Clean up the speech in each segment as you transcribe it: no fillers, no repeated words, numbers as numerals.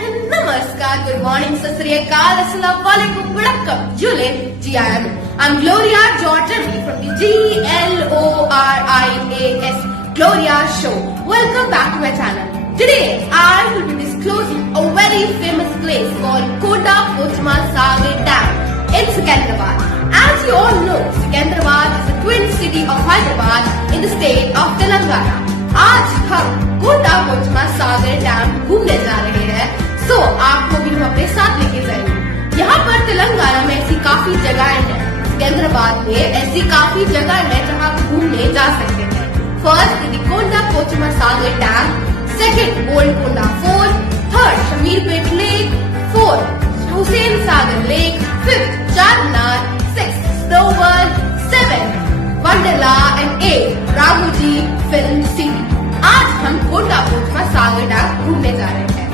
Namaskar, good morning, Sasriyakal, Assalamualaikum, Vanakkam, Jule, GIM. I'm Gloria Georgiani from the GLORIAS Gloria Show. Welcome back to my channel. Today, I will be disclosing a very famous place called Konda Pochama Sagar Dam in Secunderabad. As you all know, Secunderabad is the twin city of Hyderabad in the state of Telangana. आज हम कोंडा Pochamma Sagar dam घूमने जा रहे हैं, सो आपको भी हम अपने साथ लेके जाएंगे। यहाँ पर तेलंगाना में ऐसी काफी जगहें हैं, सिकंदराबाद में ऐसी काफी जगह है जहाँ आप घूमने जा सकते हैं। First the Konda Pochamma Sagar dam, second old Konda fort, third Shamirpet lake, fourth Hussain Sagar lake, fifth Charminar, sixth snow world, seventh Wonderla and eight Ramoji film city. आज हम कोंडा पोचमा सागर डैम घूमने जा रहे हैं।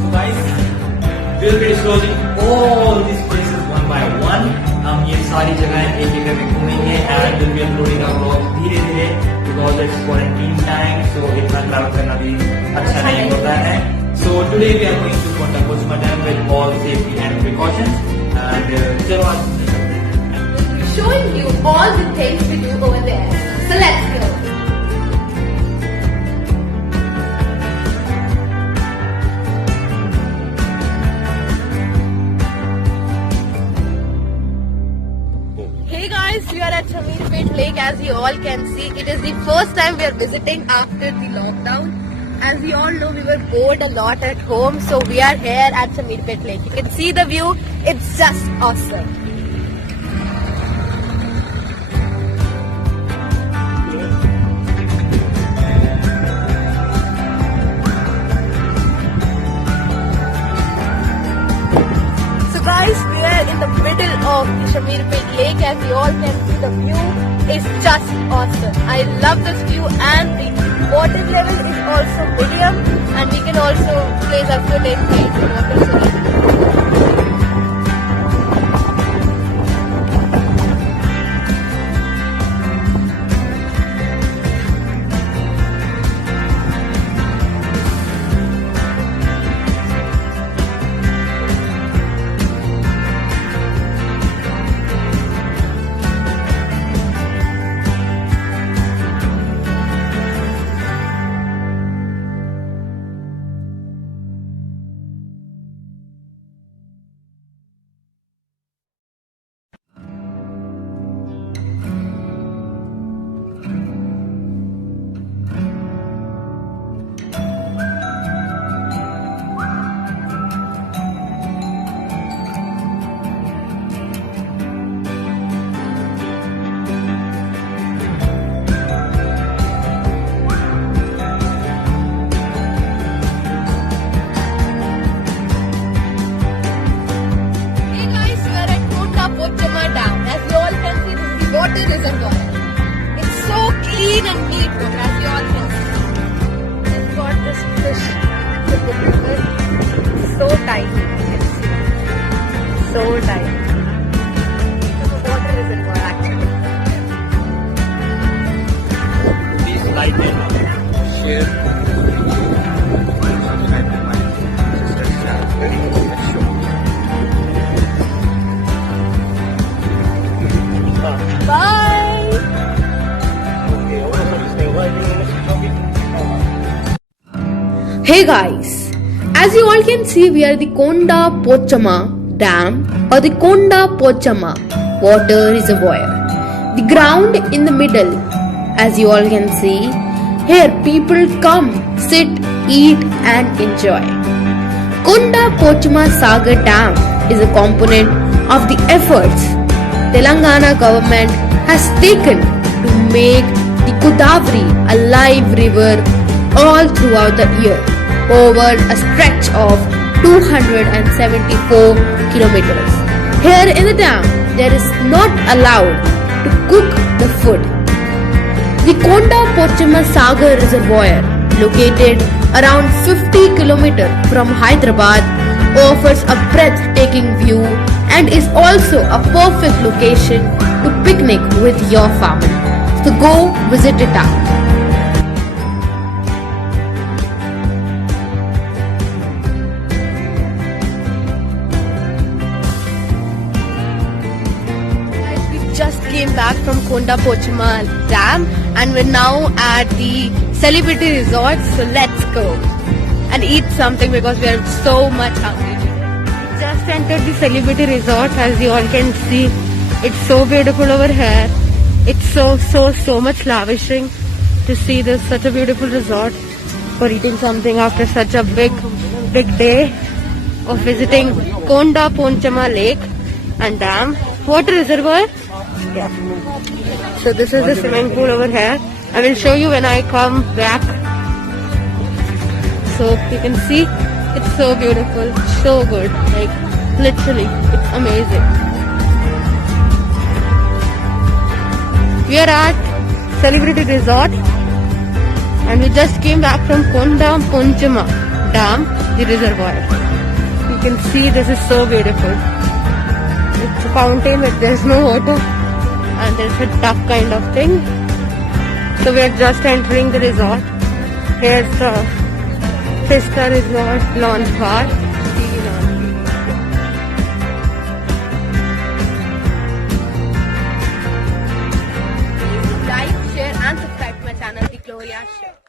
So guys, we'll be disclosing all these places one by one. हम ये सारी जगहें एक एक करके घूमेंगे and we'll be uploading our vlog धीरे धीरे because it's quarantine time, so इतना ट्रैवल करना भी अच्छा नहीं होता है। So today we are going to Konda Pochama Dam with all safety and precautions and चलो आज showing you all the things we do over there. So let's go. Hey guys, we are at Shamirpet Lake. As you all can see, it is the first time we are visiting after the lockdown. As we all know, we were bored a lot at home, so we are here at Shamirpet Lake. You can see the view, it's just awesome. Guys, we are in the middle of the Shamirpet Lake. As you all can see, the view is just awesome. I love this view, and the water level is also medium, and we can also place our foot inside the water. Water reservoir. It's so clean and neat, as you all can see. It's got this fish in the river. So tiny. So tiny. It's a water reservoir actually. please like and share. Subscribe to my sister's channel. Let's show. Bye! Hey guys, as you all can see, we are the Konda Pochama Dam or the Konda Pochama Water Reservoir. The ground in the middle, as you all can see, here people come, sit, eat and enjoy. Konda Pochama Sagar Dam is a component of the efforts Telangana government has taken to make the Godavari a live river all throughout the year over a stretch of 274 kilometers. Here in the dam, there is not allowed to cook the food. The Konda Pochama Sagar Reservoir, located around 50 kilometers from Hyderabad, offers a breathtaking view and is also a perfect location to picnic with your family. So go visit it out. back from Konda Pochima Dam and we're now at the Celebrity Resort. So let's go and eat something because we're so much hungry. Just entered the Celebrity Resort. As you all can see, it's so beautiful over here. It's so much lavishing to see this, such a beautiful resort for eating something after such a big day of visiting Konda Pochima Lake and Dam. Water reservoir? Yeah. So this is the swimming pool over here. I will show you when I come back. So you can see it's so beautiful, so good. Like literally, it's amazing. We are at Celebrity Resort and we just came back from Konda Pochima Dam, the reservoir. You can see this is so beautiful. It's a fountain but there's no water and there's a duck kind of thing. So we are just entering the resort. Here's the Fiesta Resort launch bar. Like, share and subscribe to my channel, The Gloria Show.